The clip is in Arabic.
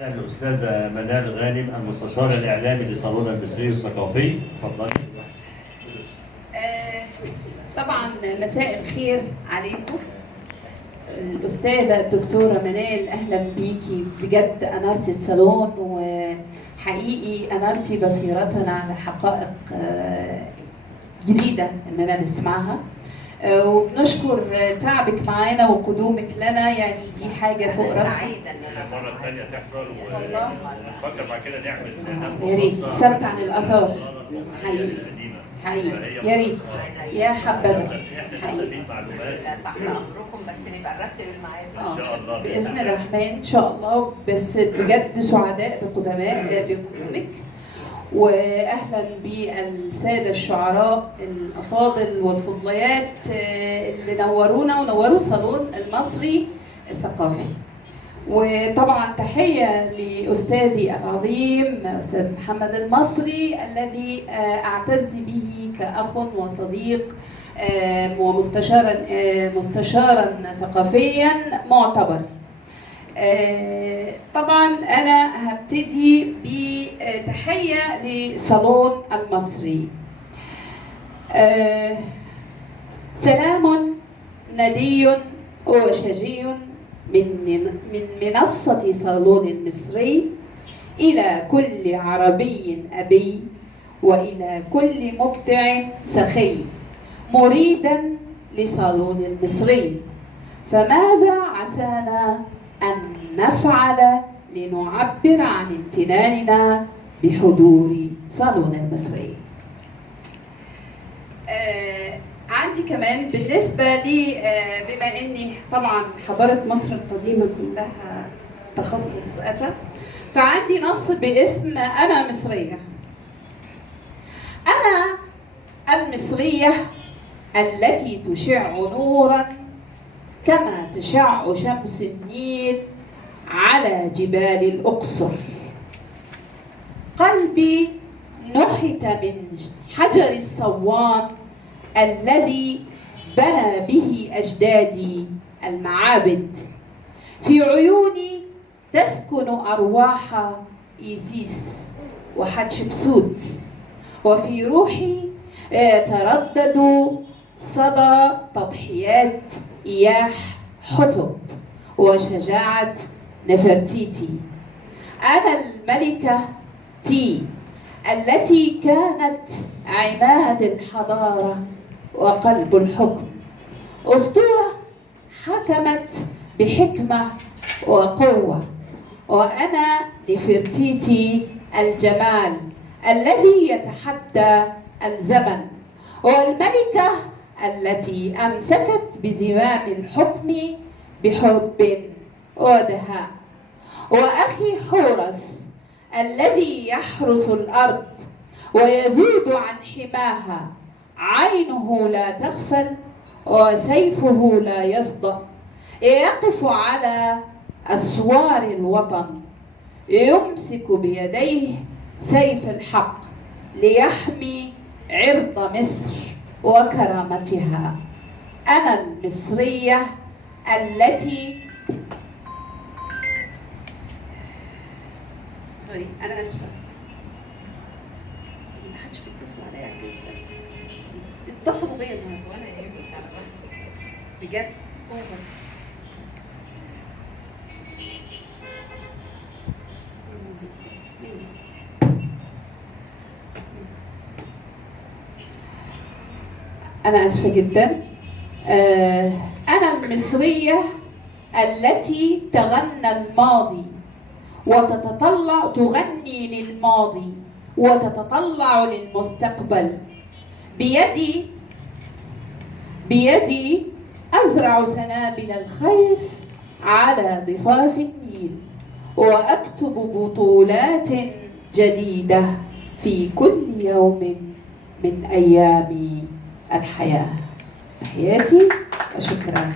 أنا الأستاذة منال غانم المستشار الإعلامي لصالون المصري الثقافي، اتفضلي. طبعا مساء الخير عليكم. الأستاذة الدكتورة منال، أهلا بيكي، بجد أنارتي الصالون وحقيقي أنارتي بصيرتنا على حقائق جديدة إننا نسمعها، وبنشكر تعبك معانا وقدومك لنا، يعني دي حاجة فوق راسنا. سعيدة إن المرة الثانية تحضر ونفكر بعد كده نعمل يا ريت سبت عن الآثار. حقيقي يا ريت يا حبذا. حقيقي تحت امركم، بس نبقى نرتب الميعاد ان شاء الله باذن الرحمن ان شاء الله. بس بجد سعداء بقدومك، واهلا بالساده الشعراء الافاضل والفضليات اللي نورونا ونوروا صالون المصري الثقافي. وطبعا تحيه لاستاذي العظيم استاذ محمد المصري الذي اعتز به كاخ وصديق ومستشارا ثقافيا معتبر. طبعا انا هبتدي بتحيه لصالون المصري. سلام ندي وشجي من منصة صالون المصري إلى كل عربي أبي، وإلى كل مبدع سخي مريدا لصالون المصري. فماذا عسانا أن نفعل لنعبر عن امتناننا بحضور صالون المصري؟ عندي كمان بالنسبة لي، بما أني طبعا حضارة مصر القديمة كلها تخصص أتى، فعندي نص باسم أنا مصرية. أنا المصرية التي تشع نورا كما تشع شمس النيل على جبال الأقصر. قلبي نحت من حجر الصوان الذي بنى به أجدادي المعابد. في عيوني تسكن أرواح إيزيس وحتشبسوت، وفي روحي يتردد صدى تضحيات إياح حتب وشجاعة نفرتيتي. أنا الملكة تي التي كانت عماد الحضارة وقلب الحكم، أسطورة حكمت بحكمة وقوة. وأنا نفرتيتي الجمال الذي يتحدى الزمن، والملكة التي أمسكت بزمام الحكم بحب ودهاء. وأخي حورس الذي يحرس الأرض ويزود عن حماها، عينه لا تغفل وسيفه لا يصدأ، يقف على أسوار الوطن، يمسك بيديه سيف الحق ليحمي عرض مصر وكرامتها. أنا المصرية التي أنا آسفة، محدش بيتصل عليا على الجزء ده. اتصلوا بيا النهارده وأنا بجد أوفر. أنا آسفة جدا. أنا المصرية التي تغنى الماضي تغني للماضي وتتطلع للمستقبل. بيدي أزرع سنابل الخير على ضفاف النيل، وأكتب بطولات جديدة في كل يوم من أيام الحياة. تحياتي وشكرا.